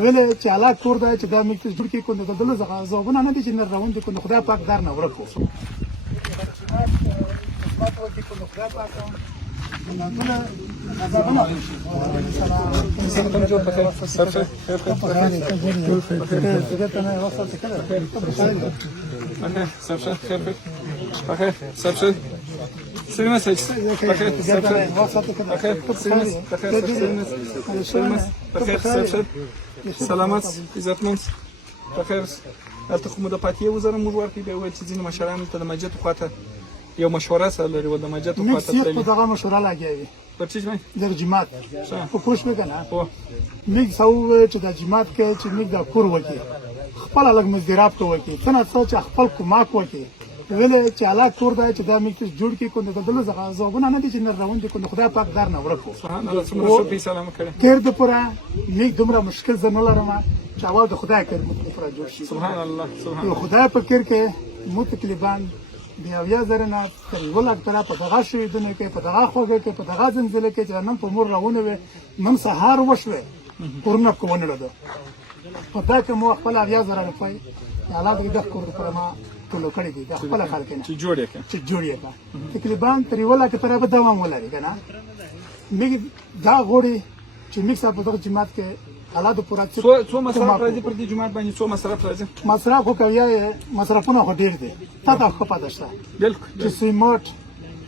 ویل چې علاق کور دی چې دا میکس جوړ کې کوند د دله زغونه نه دي چې نه روان دي کوند خدای پاک دار نه ورکو سلامت عزتمند بخیر هلته خو مو د پاتې وزره موږ ورکړي بیا وویل چې ځینې مشرانو ته د مسجد خواته یو مشوره سره لري و د مسجد خواته تللي په دغه مشوره لګوي پر چیز باندې د جماعت په پوښ وکنه میګ سو چې د جماعت کې چې میګ د کور وکی خپل الګ مزدراب کو وکی څنګه څه چې خپل کوماک وکی ویل چې علاق کور دی چې دا میکس جوړ کې کوند د دله زغونه نه دي چې نه روان دي کوند خدای پاک دار نه ورکو سبحان الله څومره په سلام کړه کېر د پورا میګ دومره مشکل زنه لرم چې اول د خدای کړ مو پر جوړ شي سبحان الله سبحان الله خدای په کېر کې مو تقریبا بیا بیا زرنه ولګ تر په دغه شوی دنه کې په دغه خوګه کې په دغه زنځله کې چې نن په مور راونه و نن سهار وشوي پرونه کوونه لده پتا که مو خپل بیا زرنه پای حالات د کور پر ما ټول کړی دي د خپل خلک نه چې جوړ یې تقریبا تر ولا کې تر به دوام ولري کنه میګ دا غوړي چې میکس په دغه جماعت کې حالات پورا څو مصرف راځي پر دې جماعت باندې څو مصرف راځي مصرف خو کوي مصرفونه خو ډیر دي تا ته خو پاتې شته بالکل چې سیمټ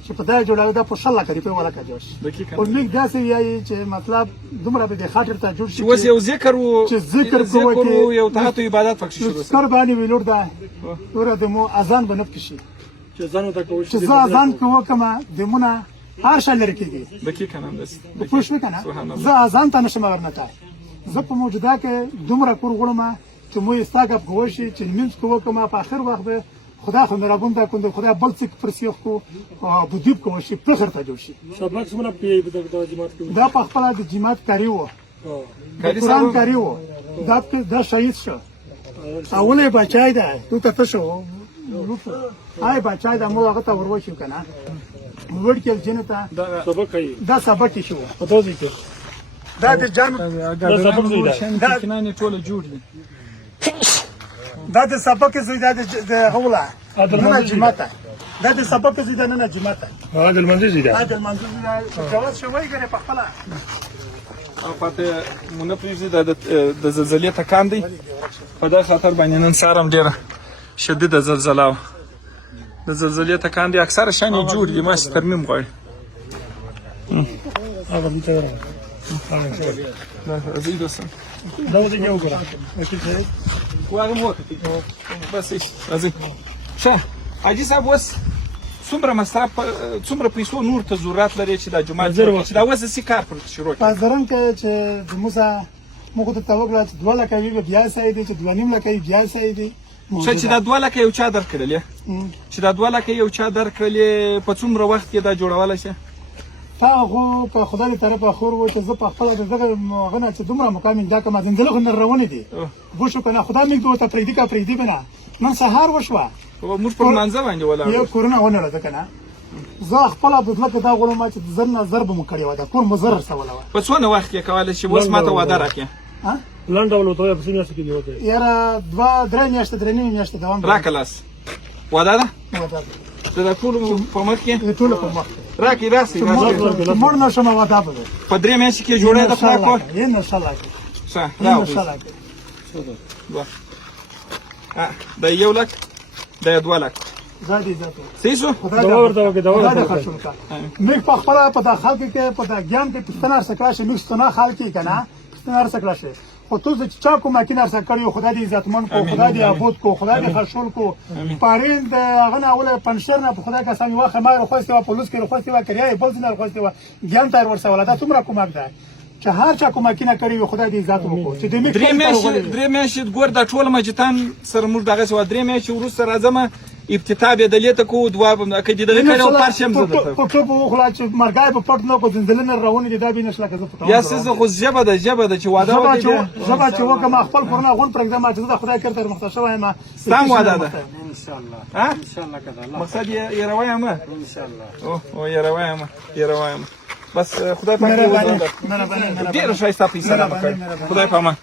چې په دا جوړاوي دا په شل لکه روپۍ ولا کا جوړ شي او میګ داسې وایي چې مطلب دومره به د خاطر ته جوړ شي اوس یو ذکر وو چې ذکر کوو یو طاعت او عبادت پکې شروع سر باندې ویلور ده ور د مو اذان بنب کشي چې ځانو ته کوو چې زه اذان کوم کما دمونه هر شل لرکېږي دقیقاً هم داس پوښ وکنه زه اذان ته نشم ورنته زه په موجوده کې دومره کور غړم چې مو استاګب کوشي چې منځ کوو کما په اخر وخت به خدا خو مې راګوندا کوند خدا بل څه پرسیخ کو بودیب کوشي په خرته جوړ شي شابک سمونه پی د جماعت کې دا په خپل د جماعت کاری وو قرآن کاری وو دا شهید شو اولې بچای ده تو ته شو هاي بچای ده مو هغه ته وروشي کنه وړ کې جنته دا سبق شو په توځي کې دا د جان دا سبق زوی دا کنانه ټوله جوړ دي دا د سبق زوی د هولا نه جماعت دا د سبق زوی نه جماعت د المنځ زوی دا د المنځ زوی جواز شوی غره په خپل او پته مونږ پریږدي د زلزلې تکان دی په دا خاطر باندې نن سارم ډیره شدید زلزلہ د زلزلې تکان دی اکثر شانې جوړ دي ما ترمیم غواړي هغه دې دا زید وسم دا دې یو ګره واغم وقت بس ازي شه اجي صاحب وس څومره مصرف څومره پیسو نور ته ضرورت لري چې د جمعه چې دا وس سي کار پر شروع په ځرن کې چې د موسی موږ ته توګل چې 2 لکه وی بیا سای دي چې 2.5 لکه بیا سای دي چې دا 2 لکه یو چا درکړل چې دا 2 لکه یو چا درکړل په څومره وخت کې دا جوړول شي هغه په خدای طرفه خور و چې زه په خپل دغه غنه چې دومره مقام دا کوم دنځله خو نه روانې دي وو شو کنه خدای موږ دوه ته پریدي بنا نن سهار وشوه موږ په منځ باندې ولاړ یو کورونه ونه لده کنه زه خپل په دغه دا غوړم چې زرنه ضرب مو کړی و دا کور مزر سواله په څونه وخت کې کولای شي اوس ماته وعده راکې ها لنډول ته په سیمه کې دی وته یاره 2-3 میاشتې دوام راکلاس وعده ده دا ټول په مخ کې ټول په مخ راکې راسي مړ نه شمه وعده په 3 میاشتې کې جوړه ده خپل کول ان شاء الله څه ان شاء الله دا 1 لک دا 2 لک زادي زاته سیسو دا ورته کې دا ورته خرڅول کا مې په خپل په د خلک کې په د ګیان کې پښتنار سکراشه مې ستنه خلک کې کنه پښتنار سکراشه خو تو چې چا کومه کې نار سکړیو خدای دې عزتمن کو خدای دې عبادت کو خدای دې خرشول کو پاریند هغه اوله پنشر نه خدای کا سمي واخه ما خو استوا پولیس کې خو استوا کړی بل څه خو استوا ګیان تر ورسوله دا څومره کومه ده چې هر چا کومه کې نه کړی خدای دې عزت وکړو چې دې مې 3 میاشتې ګور د ټول مجتان سره موږ دغه سو 3 میاشتې ورسره راځم ابتتاب د لیته کو دوا کې دغه کړو پارشم زده په ټوپ وخلا چې مرګای په پټ نه کو زنځلن روان دي دا به نشله که زه پټه یا سزه خو جبه ده چې واده زبا چې وکم خپل کورونه غون پرګزما چې د خدای کړ تر مختص شوی ما سم واده ده ان شاء الله ها ان شاء الله کده مقصد یې روايه ما ان شاء الله او یې روايه ما بس خدای پاک دې وزن ډیر شایسته پیسې خدای پاک